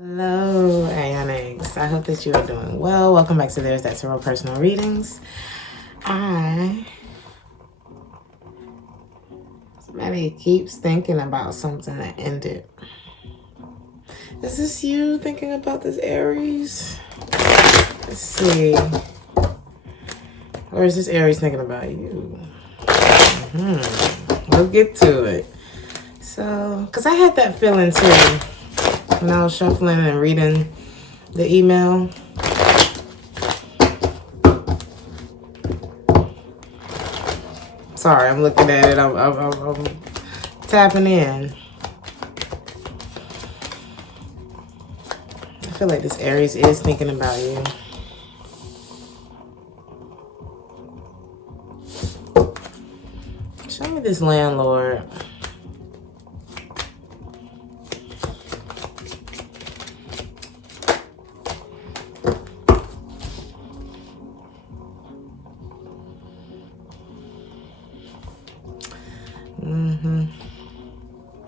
Hello, Aionyx. I hope that you are doing well. Welcome back to Theresthattarot personal readings. Somebody keeps thinking about something that ended. Is this you thinking about this Aries? Let's see. Or is this Aries thinking about you? Let's get to it. So, because I had that feeling too when I was shuffling and reading the email. Sorry, I'm looking at it. I'm tapping in. I feel like this Aries is thinking about you. Show me this landlord.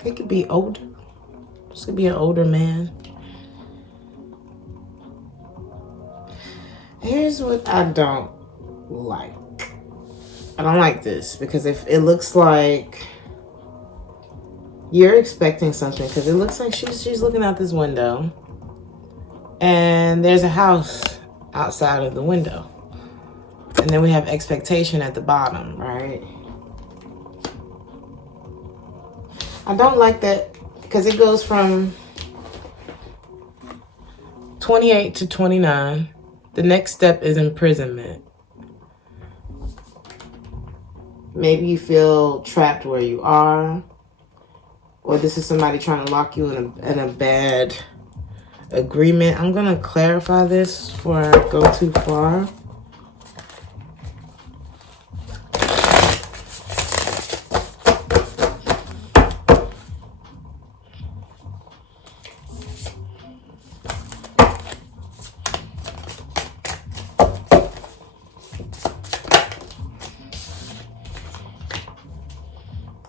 He could be older. This could be an older man. Here's what I don't like. I don't like this because if it looks like you're expecting something, because it looks like she's looking out this window and there's a house outside of the window. And then we have expectation at the bottom, right? I don't like that because it goes from 28 to 29. The next step is imprisonment. Maybe you feel trapped where you are, or this is somebody trying to lock you in a bad agreement. I'm going to clarify this before I go too far.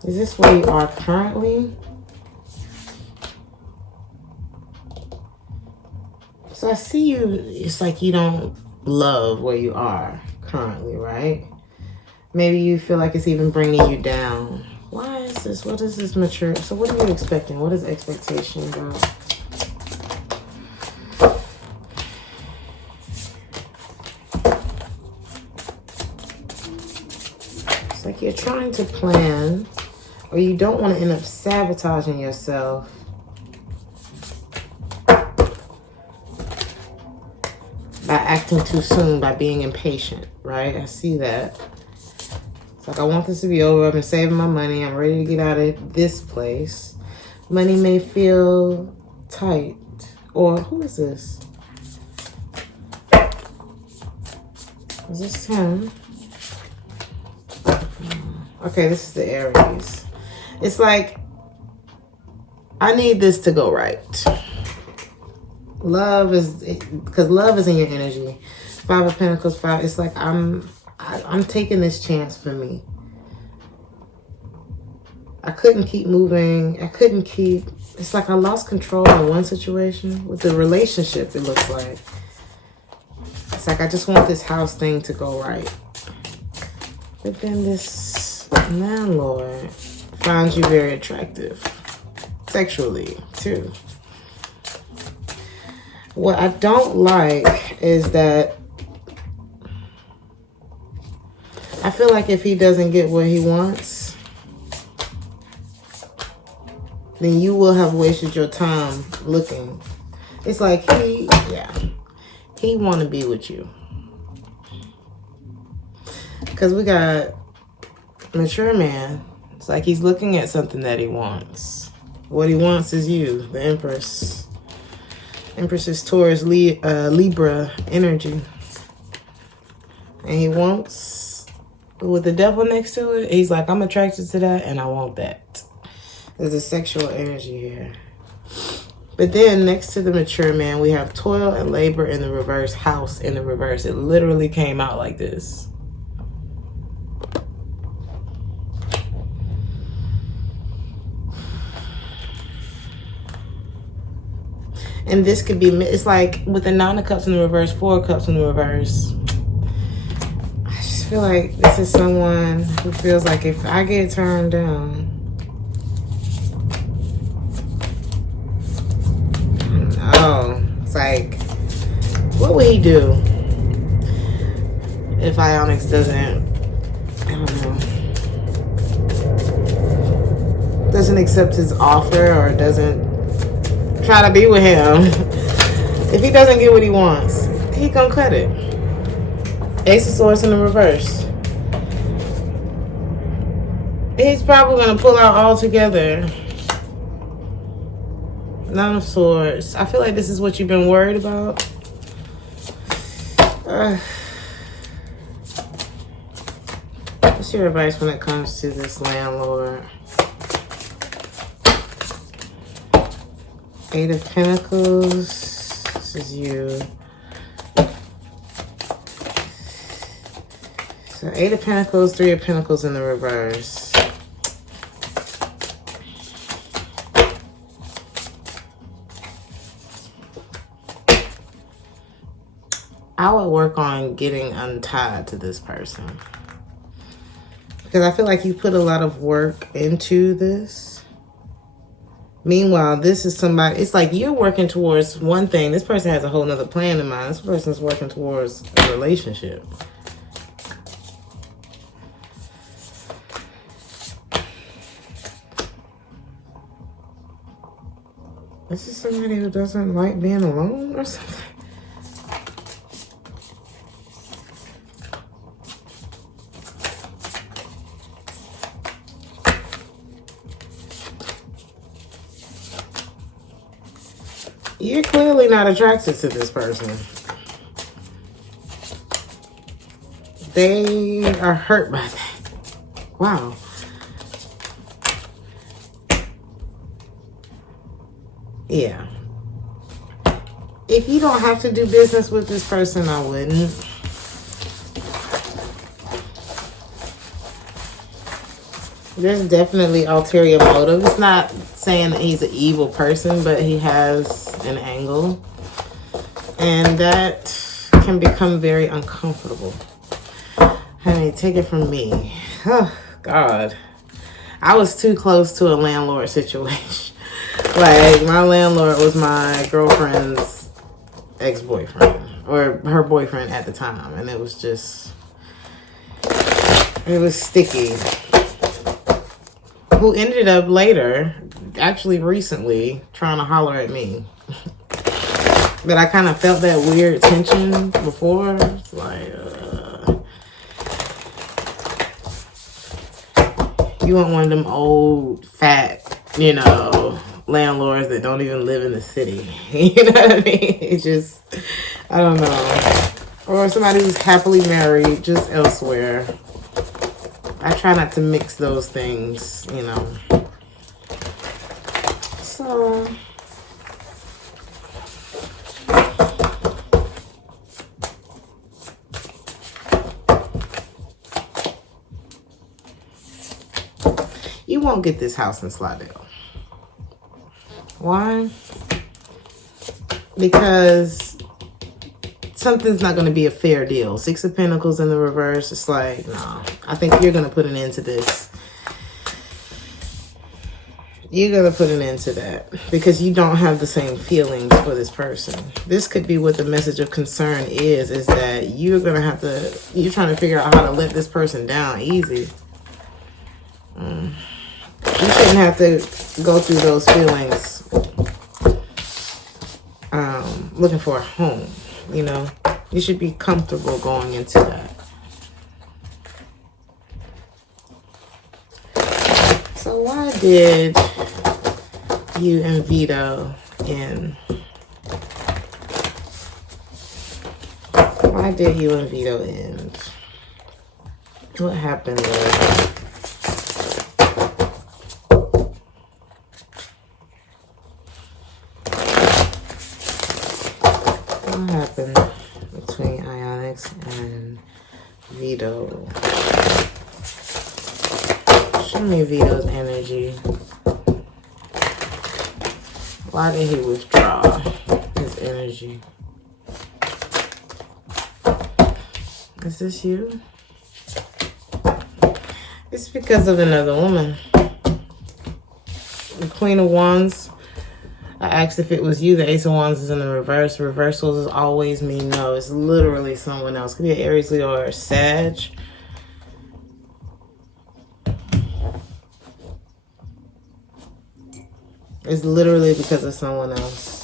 Is this where you are currently? So I see you, it's like you don't love where you are currently, right? Maybe you feel like it's even bringing you down. Why is this? What is this mature? So what are you expecting? What is expectation about? It's like you're trying to plan, or you don't want to end up sabotaging yourself by acting too soon, by being impatient, right? I see that. It's like, I want this to be over. I've been saving my money. I'm ready to get out of this place. Money may feel tight. Or who is this? Is this him? Okay, this is the Aries. It's like, I need this to go right. Love is, because love is in your energy. 5 of Pentacles, 5. It's like I'm taking this chance for me. I couldn't keep moving. It's like I lost control in one situation. With the relationship, it looks like. It's like I just want this house thing to go right. But then this landlord finds you very attractive. Sexually, too. What I don't like is that I feel like if he doesn't get what he wants, then you will have wasted your time looking. It's like he want to be with you. Because we got mature man. It's like he's looking at something that he wants. What he wants is you, the Empress. Empress is Taurus, Libra energy. And he wants, with the devil next to it, he's like, I'm attracted to that and I want that. There's a sexual energy here. But then next to the mature man, we have toil and labor in the reverse, house in the reverse. It literally came out like this. And this could be, it's like with the 9 of Cups in the reverse, 4 of Cups in the reverse. I just feel like this is someone who feels like if I get turned down, oh, it's like, what would he do if Aionyx doesn't, I don't know, doesn't accept his offer or doesn't try to be with him? If he doesn't get what he wants, he gonna cut it. Ace of Swords in the reverse. He's probably gonna pull out altogether. 9 of Swords. I feel like this is what you've been worried about. What's your advice when it comes to this landlord? 8 of Pentacles. This is you. So 8 of Pentacles, 3 of Pentacles in the reverse. I would work on getting untied to this person. Because I feel like you put a lot of work into this. Meanwhile, this is somebody, it's like you're working towards one thing. This person has a whole nother plan in mind. This person's working towards a relationship. This is somebody who doesn't like being alone or something. You're clearly not attracted to this person. They are hurt by that. Wow. Yeah. If you don't have to do business with this person, I wouldn't. There's definitely ulterior motive. It's not saying that he's an evil person, but he has an angle. And that can become very uncomfortable. Honey, take it from me. Oh, God. I was too close to a landlord situation. Like, my landlord was my girlfriend's ex-boyfriend. Or her boyfriend at the time. And it was just... it was sticky. Who ended up later, actually recently, trying to holler at me. But I kind of felt that weird tension before. It's like, you want one of them old, fat, you know, landlords that don't even live in the city. You know what I mean? It's just, I don't know. Or somebody who's happily married just elsewhere. I try not to mix those things, you know. So, you won't get this house in Slidell. Why? Because something's not going to be a fair deal. 6 of Pentacles in the reverse. It's like, no. I think you're going to put an end to this. You're going to put an end to that. Because you don't have the same feelings for this person. This could be what the message of concern is that you're going to have to... You're trying to figure out how to let this person down easy. You shouldn't have to go through those feelings looking for a home. You know, you should be comfortable going into that. So why did you and Vito end? Why did you and Vito end? What happened there? What happened between Aionyx and Vito? Show me Vito's energy. Why did he withdraw? energy. Is this you? It's because of another woman. The Queen of Wands. I asked if it was you. The Ace of Wands is in the reverse. Reversals always mean no. It's literally someone else. Could be an Aries, Leo, or a Sag. It's literally because of someone else.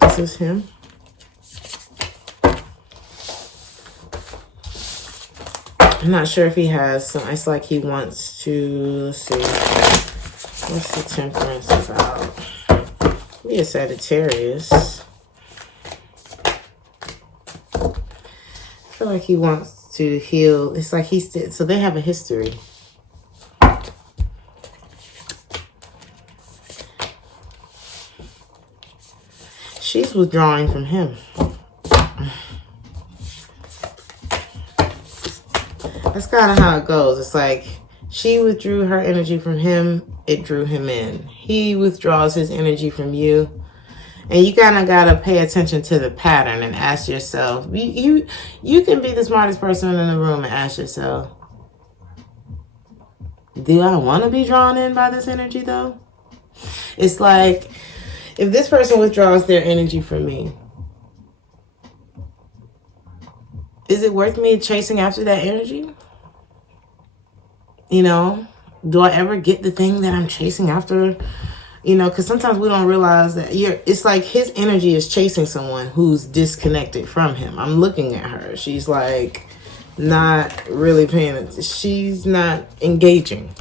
This is him. I'm not sure if he has some. It's like he wants to, let's see. What's the Temperance about? Be a Sagittarius. I feel like he wants to heal. It's like so they have a history. She's withdrawing from him. That's kind of how it goes. It's like she withdrew her energy from him. It drew him in. He withdraws his energy from you. And you kind of got to pay attention to the pattern and ask yourself. You can be the smartest person in the room and ask yourself, do I want to be drawn in by this energy though? It's like, if this person withdraws their energy from me, is it worth me chasing after that energy? You know, do I ever get the thing that I'm chasing after? You know, because sometimes we don't realize that it's like his energy is chasing someone who's disconnected from him. I'm looking at her. She's like not really paying attention. She's not engaging.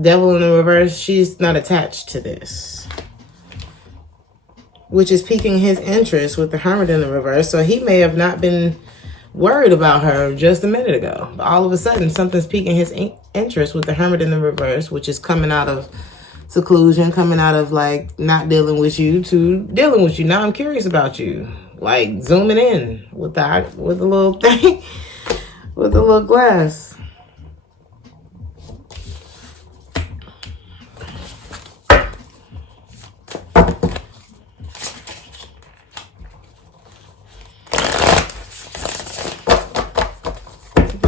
Devil in the reverse, she's not attached to this, which is piquing his interest with the Hermit in the reverse. So he may have not been worried about her just a minute ago, but all of a sudden something's piquing his interest with the Hermit in the reverse, which is coming out of seclusion, coming out of like not dealing with you to dealing with you. Now I'm curious about you, like zooming in with the little thing, with the little glass.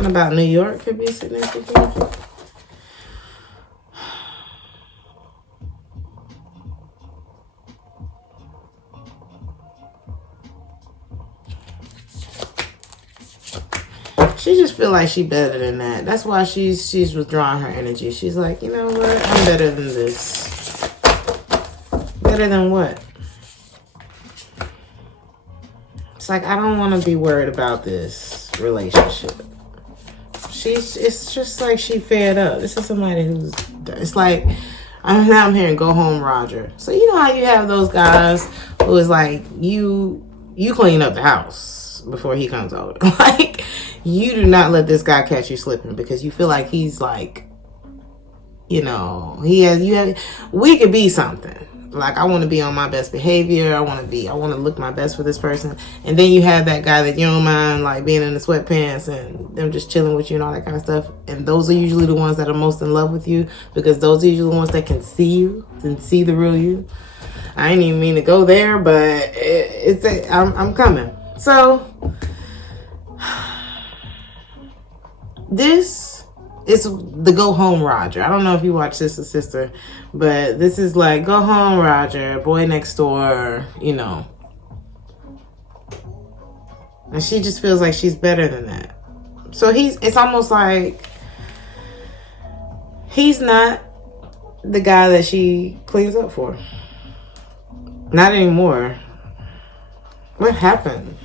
About New York could be significant. She just feel like she better than that. That's why she's withdrawing her energy. She's like, you know what? I'm better than this. Better than what? It's like, I don't want to be worried about this relationship. It's just like she fed up. This is somebody who's, it's like, I'm hearing go home Roger. So you know how you have those guys who is like, you clean up the house before he comes over. Like, you do not let this guy catch you slipping because you feel like he's like, you know, we could be something. Like, I want to be on my best behavior. I want to look my best for this person. And then you have that guy that you don't mind, like, being in the sweatpants and them just chilling with you and all that kind of stuff. And those are usually the ones that are most in love with you because those are usually the ones that can see you and see the real you. I ain't even mean to go there, but I'm coming. So, this is the go home Roger. I don't know if you watch Sister, but this is like go home Roger, boy next door, you know. And she just feels like she's better than that. So it's almost like he's not the guy that she cleans up for. Not anymore. What happened?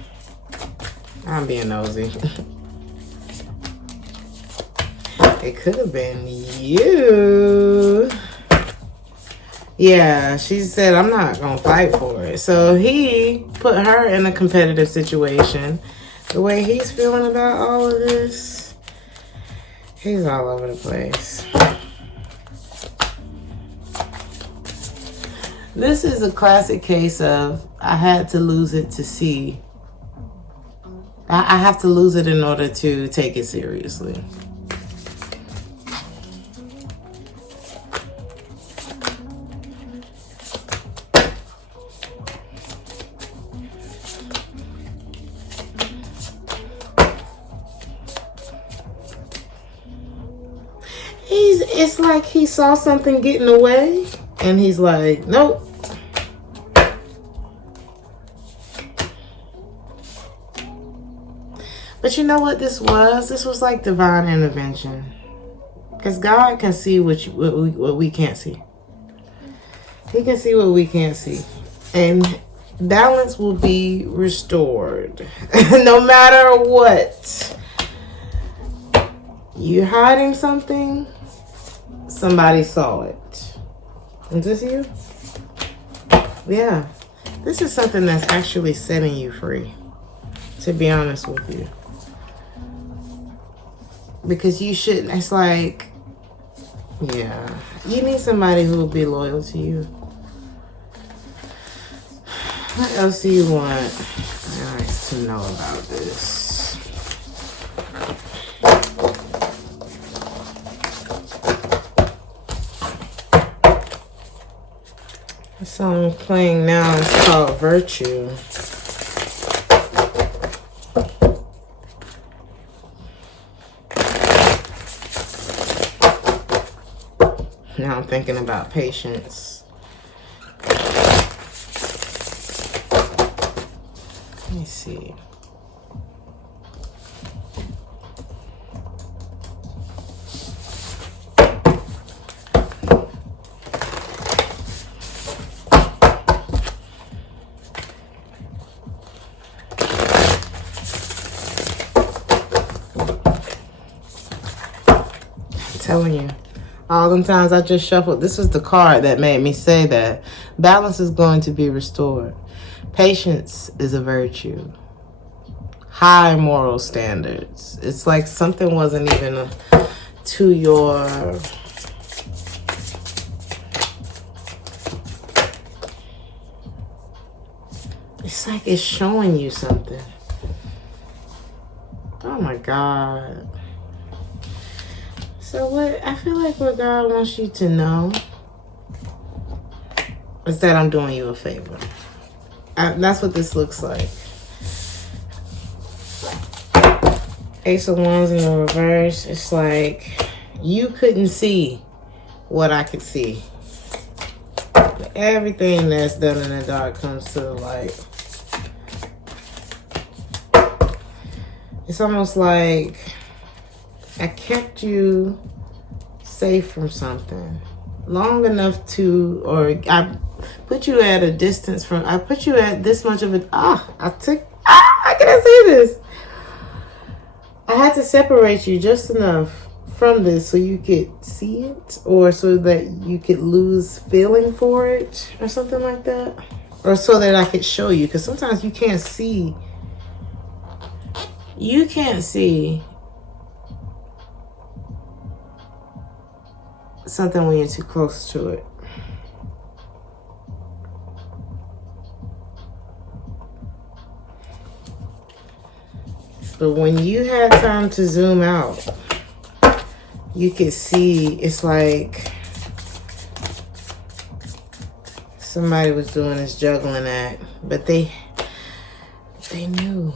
I'm being nosy. It could have been you. Yeah, she said, I'm not going to fight for it. So he put her in a competitive situation. The way he's feeling about all of this, he's all over the place. This is a classic case of I had to lose it to see. I have to lose it in order to take it seriously. it's like he saw something getting away and he's like, nope. But you know what this was? This was like divine intervention. Because God can see what we can't see. He can see what we can't see. And balance will be restored. No matter what. You're hiding something. Somebody saw it. Is this you? Yeah. This is something that's actually setting you free. To be honest with you. Because you shouldn't. It's like, yeah. You need somebody who will be loyal to you. What else do you want Aionyx to know about this? The song I'm playing now is called Virtue. Now I'm thinking about patience. Let me see. I'm telling you. All them times I just shuffled, this is the card that made me say that. Balance is going to be restored. Patience is a virtue. High moral standards. It's like something wasn't even to your... It's like it's showing you something. Oh my God. So what I feel like what God wants you to know is that I'm doing you a favor. That's what this looks like. Ace of Wands in the reverse. It's like you couldn't see what I could see. But everything that's done in the dark comes to the light. It's almost like I kept you safe from something long enough to, or I put you at a distance from, I put you at this much of it. I can't see this. I had to separate you just enough from this so you could see it, or so that you could lose feeling for it or something like that, or so that I could show you, because sometimes you can't see something when you're too close to it. But when you had time to zoom out, you could see it's like somebody was doing this juggling act, but they knew.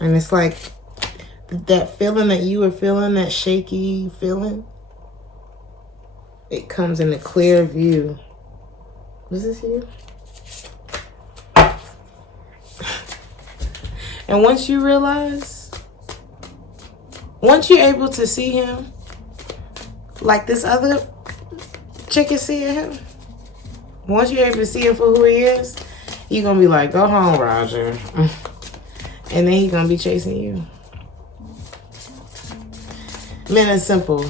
And it's like that feeling that you were feeling, that shaky feeling, it comes in a clear view. Was this you? And once you realize, once you're able to see him like this other chick is seeing him, once you're able to see him for who he is, you're going to be like, go home, Roger. And then he's going to be chasing you. Man, it's simple.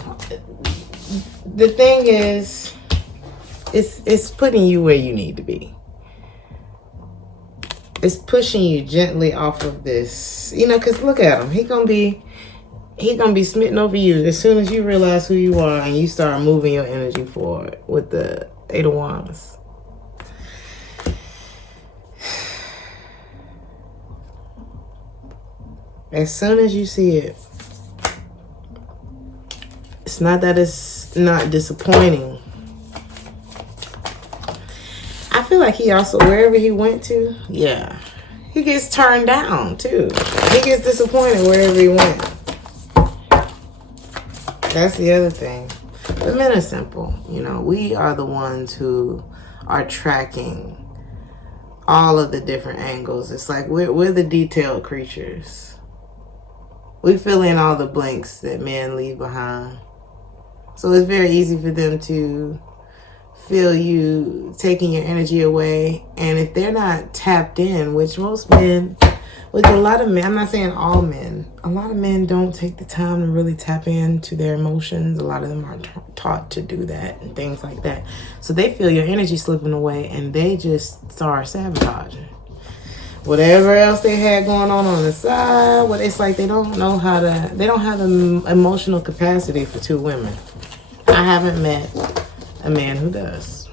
The thing is, it's putting you where you need to be. It's pushing you gently off of this. You know, because look at him. He gonna be smitten over you as soon as you realize who you are and you start moving your energy forward with the Eight of Wands. As soon as you see it, it's not that it's not disappointing. I feel like he also, wherever he went to, yeah, he gets turned down too. He gets disappointed wherever he went. That's the other thing. The men are simple. You know, we are the ones who are tracking all of the different angles. It's like we're the detailed creatures. We fill in all the blanks that men leave behind. So it's very easy for them to feel you taking your energy away. And if they're not tapped in, which most men, which a lot of men, I'm not saying all men, a lot of men don't take the time to really tap into their emotions. A lot of them aren't taught to do that and things like that. So they feel your energy slipping away and they just start sabotaging whatever else they had going on the side. What it's like they don't know how to, they don't have the emotional capacity for two women. I haven't met a man who does.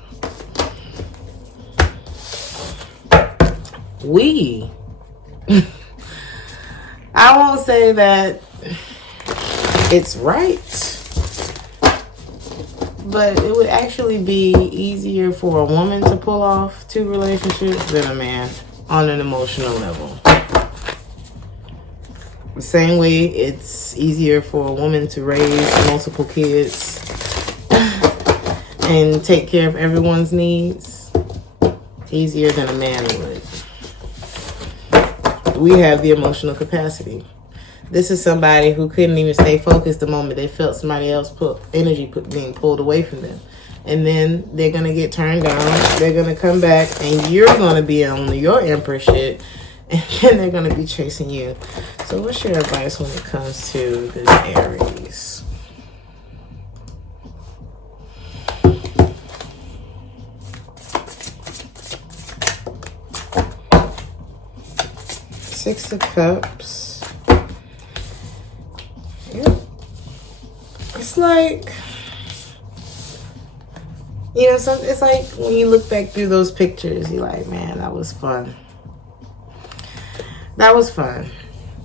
I won't say that it's right, but it would actually be easier for a woman to pull off two relationships than a man on an emotional level. The same way it's easier for a woman to raise multiple kids and take care of everyone's needs, easier than a man would. We have the emotional capacity. This is somebody who couldn't even stay focused the moment they felt somebody else being pulled away from them. And then they're going to get turned down. They're going to come back and you're going to be on your emperor shit. And then they're going to be chasing you. So what's your advice when it comes to this Aries? Six of Cups. Yep. It's like, you know, so it's like when you look back through those pictures, you're like, man, that was fun. That was fun.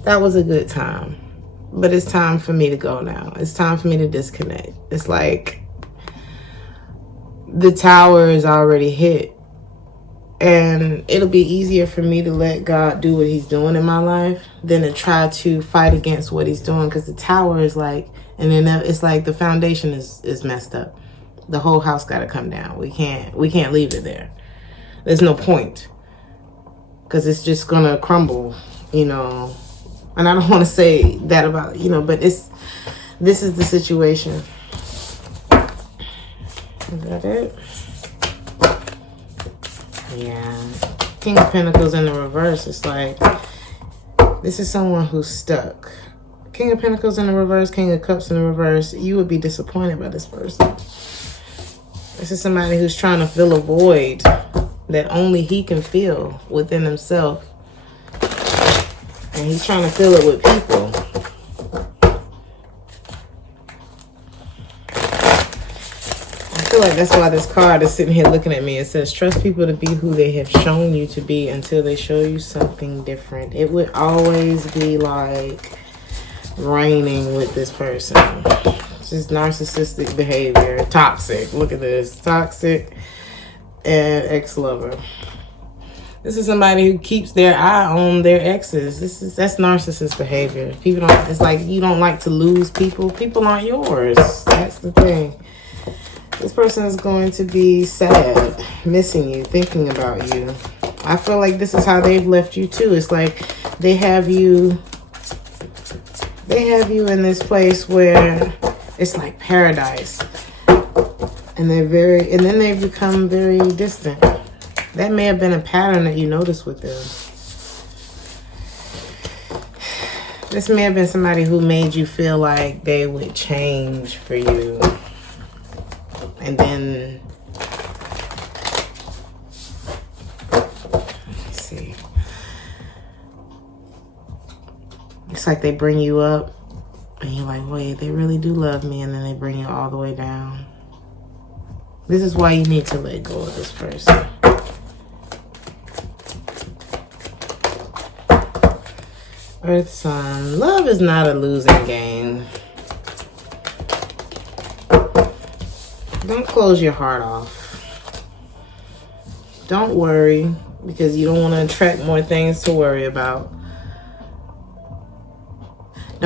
That was a good time. But it's time for me to go now. It's time for me to disconnect. It's like the tower is already hit. And it'll be easier for me to let God do what he's doing in my life than to try to fight against what he's doing. Because the tower is like, and then it's like the foundation is messed up. The whole house got to come down. We can't leave it there. There's no point. Because it's just going to crumble, you know. And I don't want to say that about, you know, but this is the situation. Is that it? Yeah. King of Pentacles in the reverse. It's like, this is someone who's stuck. King of Pentacles in the reverse, King of Cups in the reverse. You would be disappointed by this person. This is somebody who's trying to fill a void that only he can feel within himself. And he's trying to fill it with people. I feel like that's why this card is sitting here looking at me. It says, trust people to be who they have shown you to be until they show you something different. It would always be like raining with this person. It's just narcissistic behavior. Toxic. Look at this. Toxic and ex-lover. This is somebody who keeps their eye on their exes. That's narcissist behavior. People don't, it's like you don't like to lose people. People aren't yours. That's the thing. This person is going to be sad, missing you, thinking about you. I feel like this is how they've left you too. It's like they have you in this place where it's like paradise. And then they've become very distant. That may have been a pattern that you noticed with them. This may have been somebody who made you feel like they would change for you. And then, let's see. It's like they bring you up and you're like, wait, they really do love me. And then they bring you all the way down. This is why you need to let go of this person. Earth sign. Love is not a losing game. Don't close your heart off. Don't worry, because you don't want to attract more things to worry about.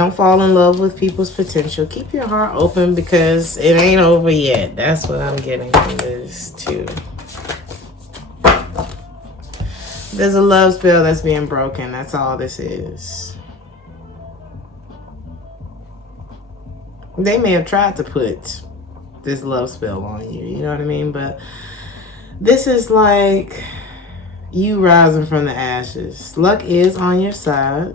Don't fall in love with people's potential. Keep your heart open because it ain't over yet. That's what I'm getting from this too. There's a love spell that's being broken. That's all this is. They may have tried to put this love spell on you. You know what I mean? But this is like you rising from the ashes. Luck is on your side.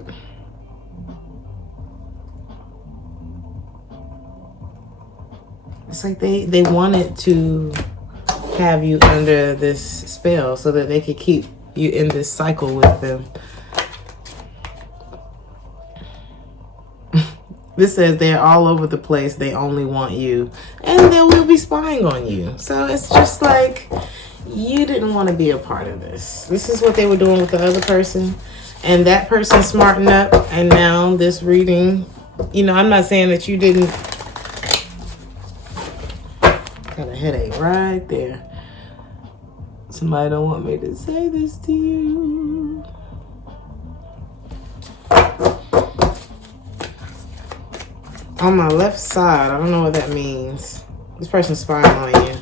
It's like they wanted to have you under this spell so that they could keep you in this cycle with them. This says they're all over the place. They only want you. And they will be spying on you. So it's just like you didn't want to be a part of this. This is what they were doing with the other person. And that person smartened up. And now this reading, you know, I'm not saying that you didn't. Got a headache right there. Somebody don't want me to say this to you. On my left side, I don't know what that means. This person's spying on you.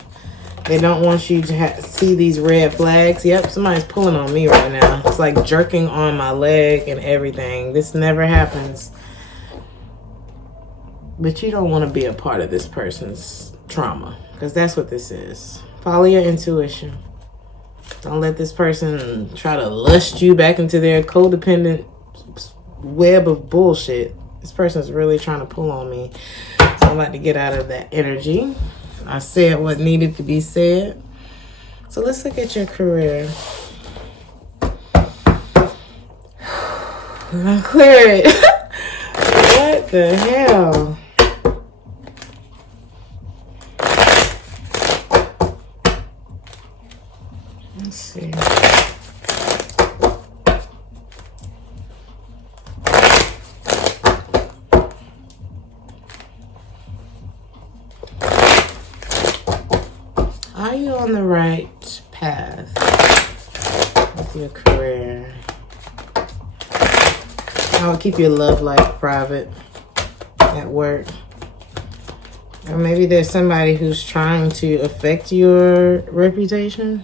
They don't want you to see these red flags. Yep, somebody's pulling on me right now. It's like jerking on my leg and everything. This never happens. But you don't want to be a part of this person's trauma. Because that's what this is. Follow your intuition. Don't let this person try to lust you back into their codependent web of bullshit. This person's really trying to pull on me. So I'm about to get out of that energy. I said what needed to be said. So let's look at your career. We're gonna clear it. What the hell? Let's see. Are you on the right path with your career? I would keep your love life private at work. Or maybe there's somebody who's trying to affect your reputation.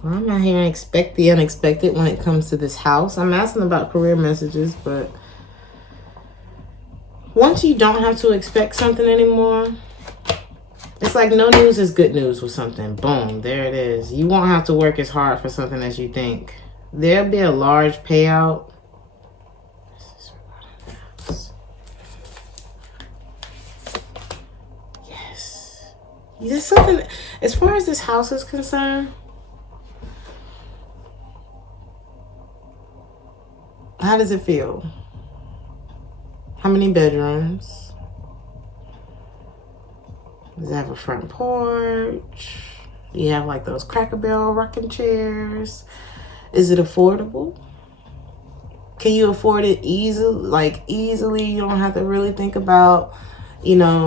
Well, I'm not hearing expect the unexpected when it comes to this house. I'm asking about career messages, but once you don't have to expect something anymore, it's like no news is good news with something. Boom, there it is. You won't have to work as hard for something as you think. There'll be a large payout. Yes. There's something, as far as this house is concerned, how does it feel? How many bedrooms? Does it have a front porch? Do you have like those Cracker Barrel rocking chairs? Is it affordable? Can you afford it easily? You don't have to really think about, you know,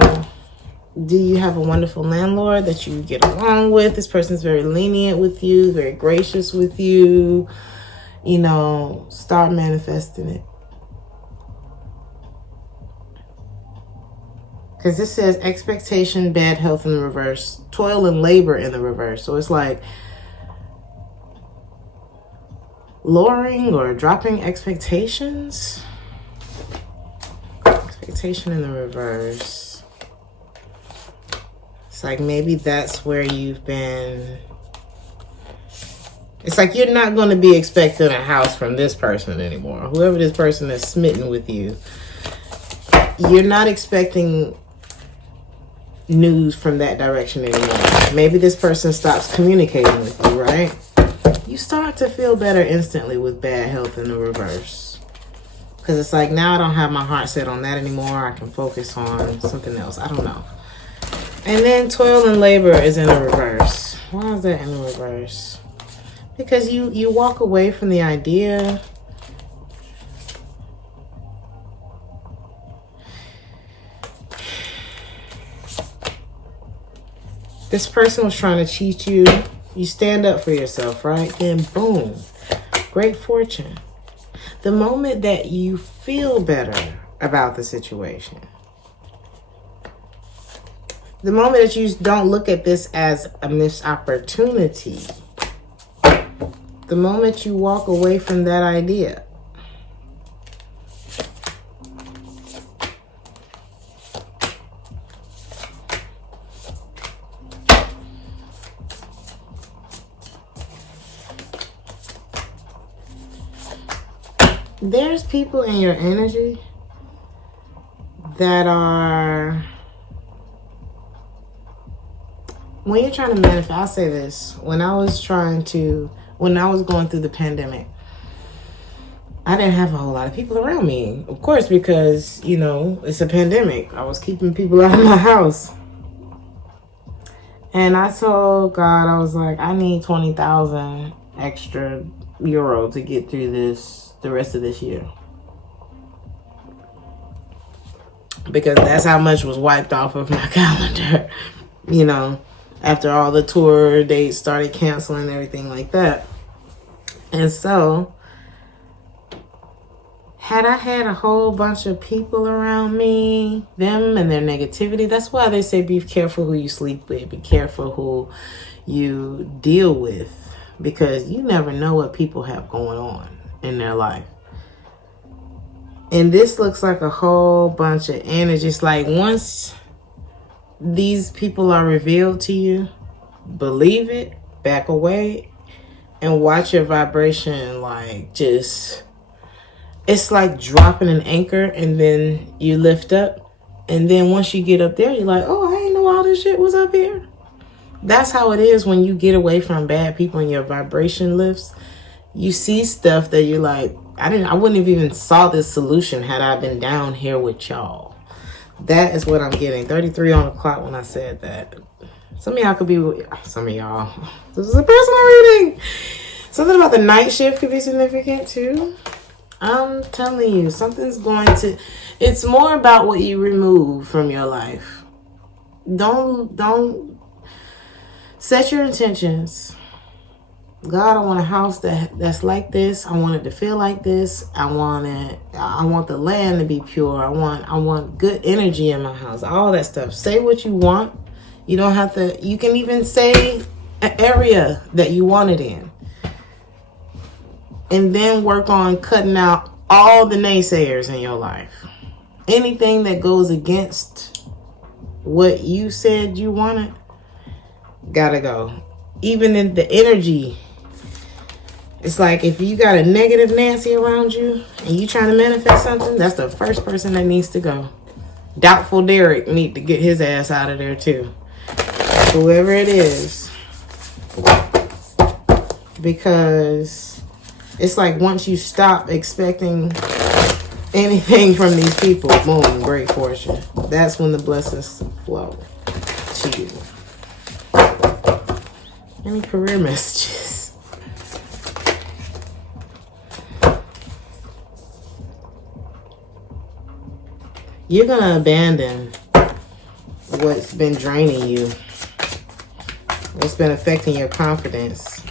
do you have a wonderful landlord that you get along with? This person's very lenient with you, very gracious with you. You know, start manifesting it. Because this says expectation, bad health in the reverse, toil and labor in the reverse. So it's like lowering or dropping expectations. Expectation in the reverse. It's like maybe that's where you've been. It's like you're not going to be expecting a house from this person anymore. Whoever this person is smitten with you, you're not expecting news from that direction anymore. Maybe this person stops communicating with you, right? You start to feel better instantly with bad health in the reverse. Because it's like now I don't have my heart set on that anymore. I can focus on something else. I don't know. And then toil and labor is in the reverse. Why is that in the reverse? Because you walk away from the idea. This person was trying to cheat you. You stand up for yourself, right? Then boom, great fortune. The moment that you feel better about the situation, the moment that you don't look at this as a missed opportunity, the moment you walk away from that idea, there's people in your energy that are, when you're trying to manifest, I'll say this, when I was going through the pandemic, I didn't have a whole lot of people around me, of course, because, you know, it's a pandemic. I was keeping people out of my house. And I told God, I was like, I need 20,000 extra euro to get through the rest of this year. Because that's how much was wiped off of my calendar, you know, after all the tour dates started canceling and everything like that. And so, had I had a whole bunch of people around me, them and their negativity, that's why they say be careful who you sleep with, be careful who you deal with, because you never know what people have going on in their life. And this looks like a whole bunch of energy. It's like once these people are revealed to you, believe it, back away, and watch your vibration like just, it's like dropping an anchor and then you lift up. And then once you get up there, you're like, oh, I didn't know all this shit was up here. That's how it is when you get away from bad people and your vibration lifts. You see stuff that you're like, I wouldn't have even saw this solution had I been down here with y'all. That is what I'm getting. 33 on the clock when I said that. Some of y'all could be, some of y'all, this is a personal reading. Something about the night shift could be significant too. I'm telling you, something's going to, it's more about what you remove from your life. Don't set your intentions. God, I want a house that's like this. I want it to feel like this. I want the land to be pure. I want good energy in my house. All that stuff. Say what you want. You don't have to, you can even say an area that you want it in. And then work on cutting out all the naysayers in your life. Anything that goes against what you said you wanted, gotta go. Even in the energy, it's like if you got a negative Nancy around you and you trying to manifest something, that's the first person that needs to go. Doubtful Derek need to get his ass out of there too. Whoever it is. Because it's like once you stop expecting anything from these people, boom, great fortune. That's when the blessings flow to you. Any career messages? You're going to abandon what's been draining you. What's been affecting your confidence.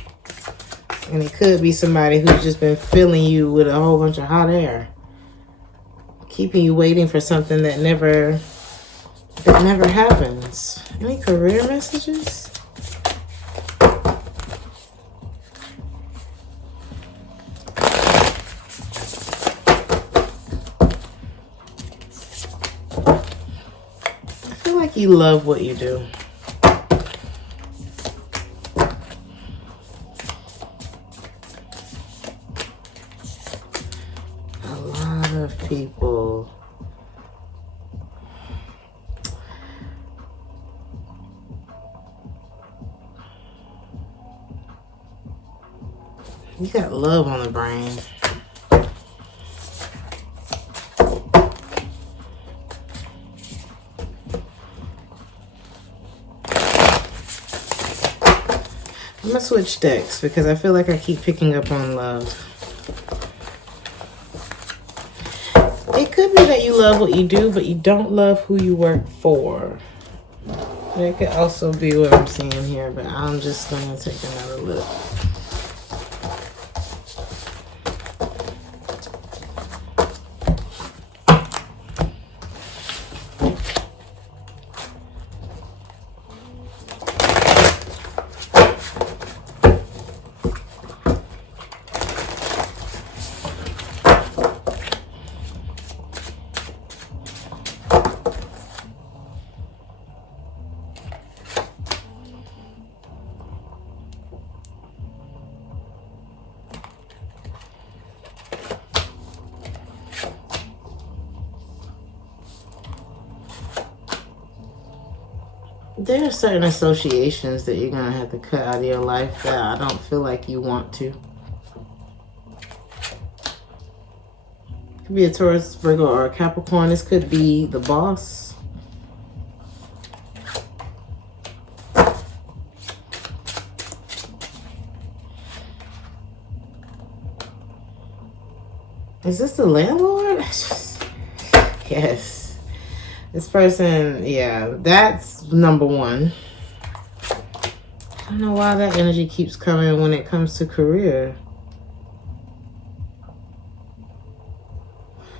And it could be somebody who's just been filling you with a whole bunch of hot air. Keeping you waiting for something that never happens. Any career messages? You love what you do. A lot of people you got love on the brain. I'm gonna switch decks because I feel like I keep picking up on love. It could be that you love what you do, but you don't love who you work for. That could also be what I'm seeing here, but I'm just gonna take another look. There are certain associations that you're going to have to cut out of your life that I don't feel like you want to. Could be a Taurus, Virgo, or a Capricorn. This could be the boss. Is this the landlord? Yes. This person, yeah, that's number one. I don't know why that energy keeps coming when it comes to career.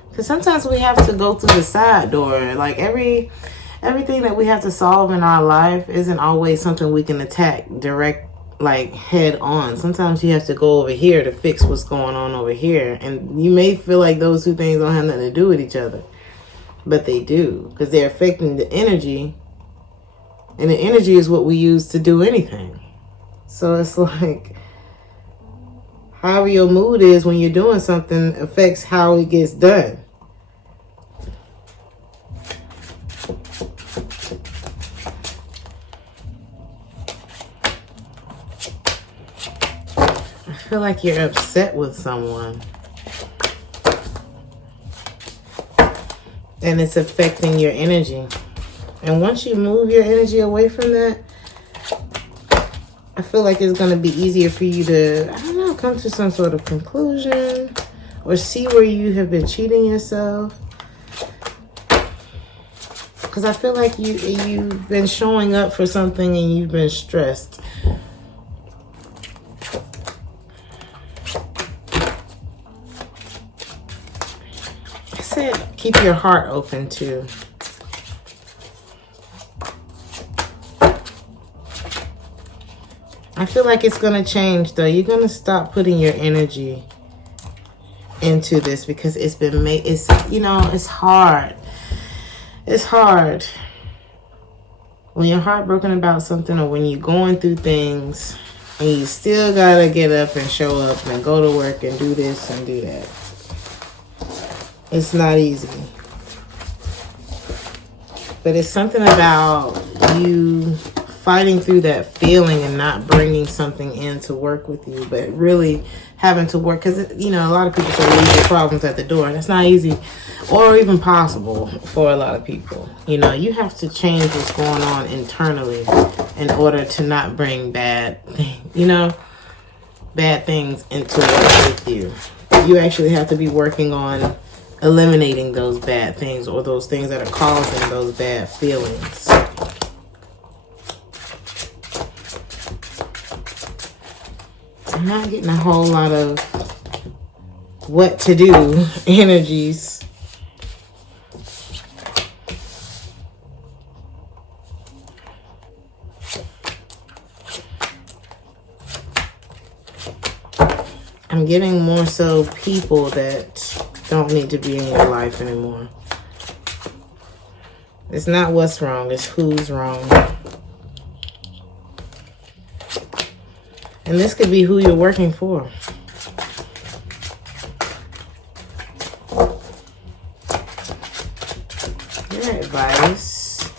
Because sometimes we have to go through the side door. Like everything that we have to solve in our life isn't always something we can attack direct, like head on. Sometimes you have to go over here to fix what's going on over here. And you may feel like those two things don't have nothing to do with each other. But they do, because they're affecting the energy. And the energy is what we use to do anything. So it's like, however your mood is when you're doing something affects how it gets done. I feel like you're upset with someone. And it's affecting your energy. And once you move your energy away from that, I feel like it's going to be easier for you to, I don't know, come to some sort of conclusion or see where you have been cheating yourself. Because I feel like you've been showing up for something and you've been stressed. Keep your heart open too. I feel like it's going to change though. You're going to stop putting your energy into this because it's been made, it's hard. It's hard. When you're heartbroken about something or when you're going through things and you still got to get up and show up and go to work and do this and do that. It's not easy. But it's something about you fighting through that feeling and not bringing something in to work with you, but really having to work. Because, a lot of people say leave your problems at the door. That's not easy or even possible for a lot of people. You have to change what's going on internally in order to not bring bad things into work with you. You actually have to be working on eliminating those bad things or those things that are causing those bad feelings. I'm not getting a whole lot of what to do energies. I'm getting more so people that don't need to be in your life anymore. It's not what's wrong, it's who's wrong. And this could be who you're working for. Your advice.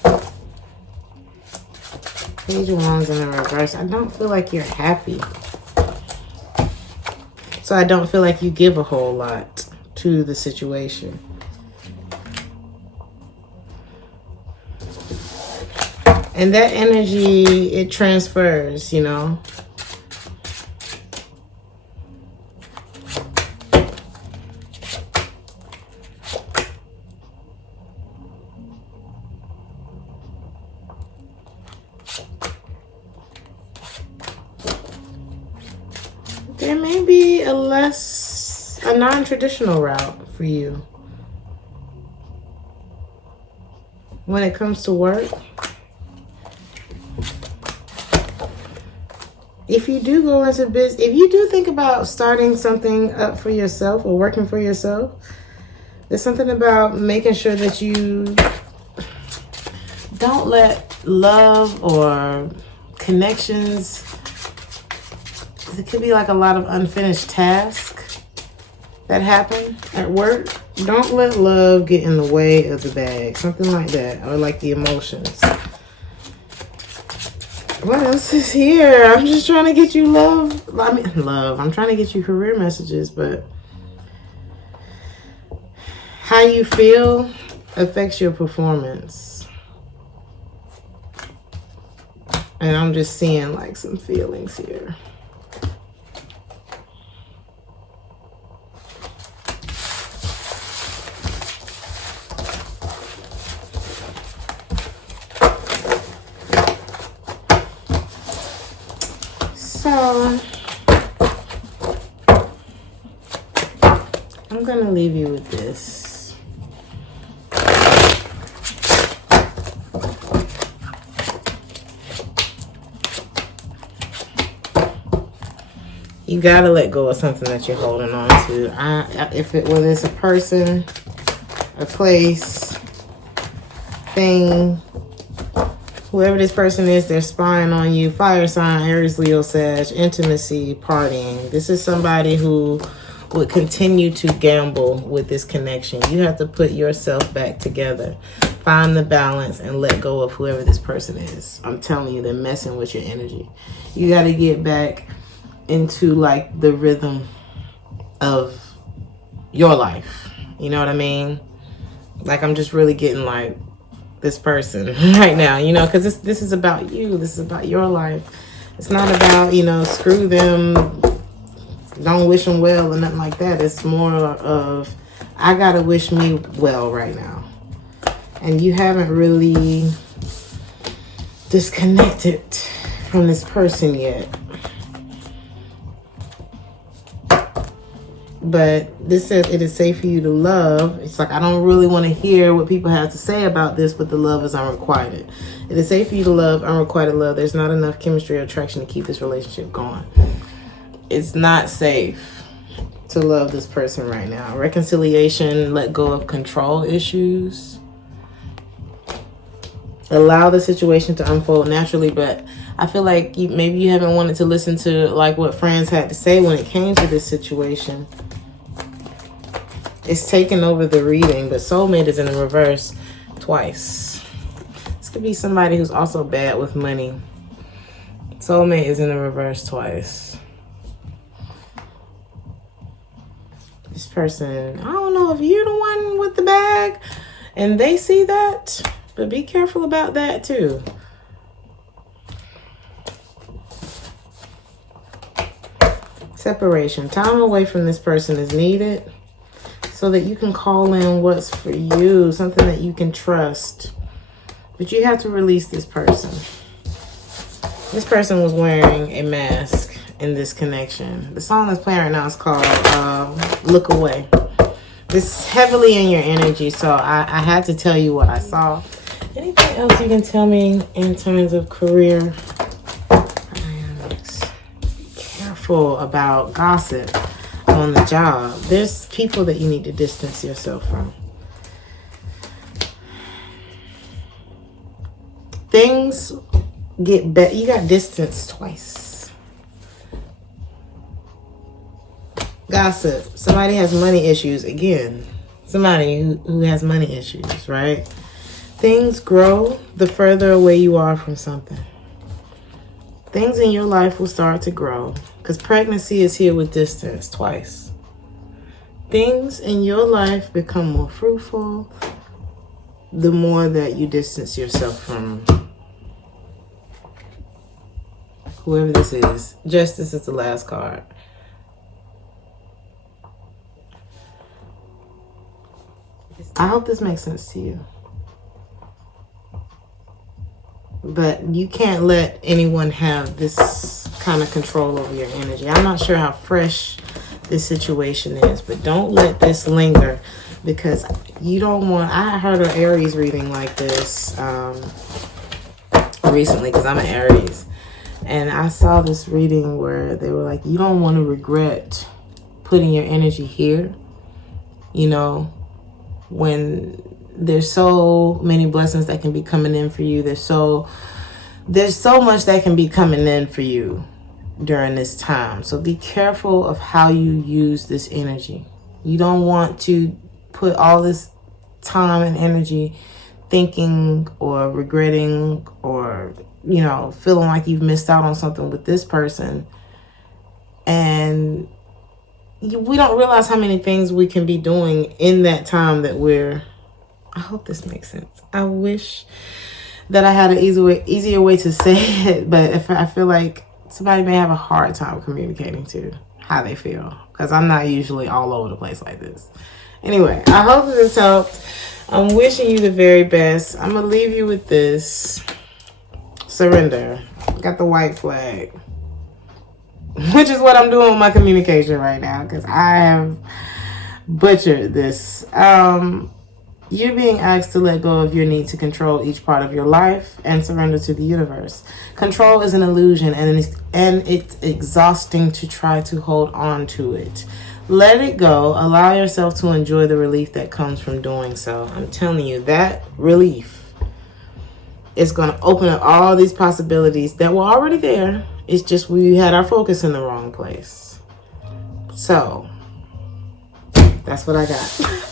Page of Wands in the reverse. I don't feel like you're happy. So I don't feel like you give a whole lot to the situation. And that energy, it transfers, there may be a non-traditional route for you. When it comes to work, if you do go into business, if you do think about starting something up for yourself or working for yourself, there's something about making sure that you don't let love or connections, it could be like a lot of unfinished tasks that happen at work. Don't let love get in the way of the bag. Something like that. Or like the emotions. What else is here? I'm just trying to get you love. I'm trying to get you career messages, but how you feel affects your performance. And I'm just seeing like some feelings here. So I'm going to leave you with this. You got to let go of something that you're holding on to. Whether it's a person, a place, thing, whoever this person is, they're spying on you. Fire sign, Aries, Leo, Sag, intimacy, partying. This is somebody who would continue to gamble with this connection. You have to put yourself back together. Find the balance and let go of whoever this person is. I'm telling you, they're messing with your energy. You got to get back into like the rhythm of your life. You know what I mean? Like I'm just really getting like this person right now, you know, because this is about you. This is about your life. It's not about, you know, screw them, don't wish them well or nothing like that. It's more of I gotta wish me well right now. And you haven't really disconnected from this person yet. But this says it is safe for you to love. It's like I don't really want to hear what people have to say about this, but the love is unrequited. It is safe for you to love, unrequited love. There's not enough chemistry or attraction to keep this relationship going. It's not safe to love this person right now. Reconciliation, let go of control issues. Allow the situation to unfold naturally, but I feel like maybe you haven't wanted to listen to like what friends had to say when it came to this situation. It's taken over the reading, but soulmate is in the reverse twice. This could be somebody who's also bad with money. Soulmate is in the reverse twice. This person, I don't know if you're the one with the bag and they see that, but be careful about that too. Separation. Time away from this person is needed so that you can call in what's for you, something that you can trust. But you have to release this person. This person was wearing a mask in this connection. The song that's playing right now is called Look Away. This is heavily in your energy, so I had to tell you what I saw. Anything else you can tell me in terms of career? Aionyx. Be careful about gossip on the job. There's people that you need to distance yourself from. Things get better. You got distanced twice. Gossip. Somebody has money issues again. Somebody who has money issues, right? Things grow the further away you are from something. Things in your life will start to grow because pregnancy is here with distance twice. Things in your life become more fruitful the more that you distance yourself from whoever this is. Justice is the last card. I hope this makes sense to you. But you can't let anyone have this kind of control over your energy. I'm not sure how fresh this situation is, but don't let this linger, because you don't want... I heard an Aries reading like this recently, because I'm an Aries, and I saw this reading where they were like, you don't want to regret putting your energy here, you know, when there's so many blessings that can be coming in for you. There's so much that can be coming in for you during this time. So be careful of how you use this energy. You don't want to put all this time and energy thinking or regretting or, you know, feeling like you've missed out on something with this person. And we don't realize how many things we can be doing in that time that we're... I hope this makes sense. I wish that I had an easier way to say it, but if I feel like somebody may have a hard time communicating to how they feel, because I'm not usually all over the place like this. Anyway, I hope this helped. I'm wishing you the very best. I'm going to leave you with this. Surrender. Got the white flag, which is what I'm doing with my communication right now, because I have butchered this. You're being asked to let go of your need to control each part of your life and surrender to the universe. Control is an illusion, and it's exhausting to try to hold on to it. Let it go. Allow yourself to enjoy the relief that comes from doing so. I'm telling you, that relief is going to open up all these possibilities that were already there. It's just we had our focus in the wrong place. So, that's what I got.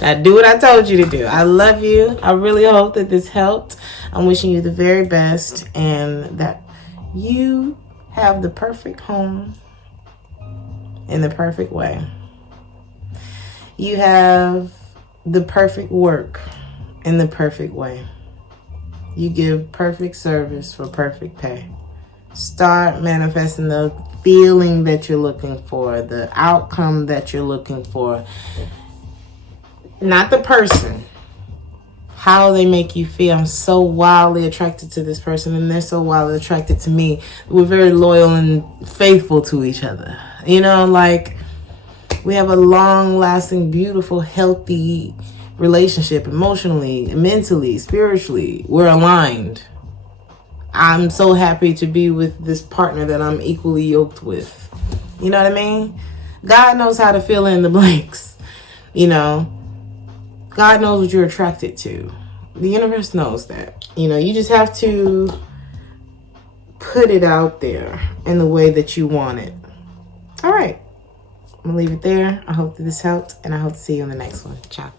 Now do what I told you to do. I love you. I really hope that this helped. I'm wishing you the very best and that you have the perfect home in the perfect way. You have the perfect work in the perfect way. You give perfect service for perfect pay. Start manifesting the feeling that you're looking for, the outcome that you're looking for. Not the person. How they make you feel. I'm so wildly attracted to this person, and they're so wildly attracted to me. We're very loyal and faithful to each other. You know, like, we have a long-lasting, beautiful, healthy relationship emotionally, mentally, spiritually. We're aligned. I'm so happy to be with this partner that I'm equally yoked with. You know what I mean? God knows how to fill in the blanks. You know? God knows what you're attracted to. The universe knows that. You know, you just have to put it out there in the way that you want it. All right. I'm going to leave it there. I hope that this helped, and I hope to see you on the next one. Ciao.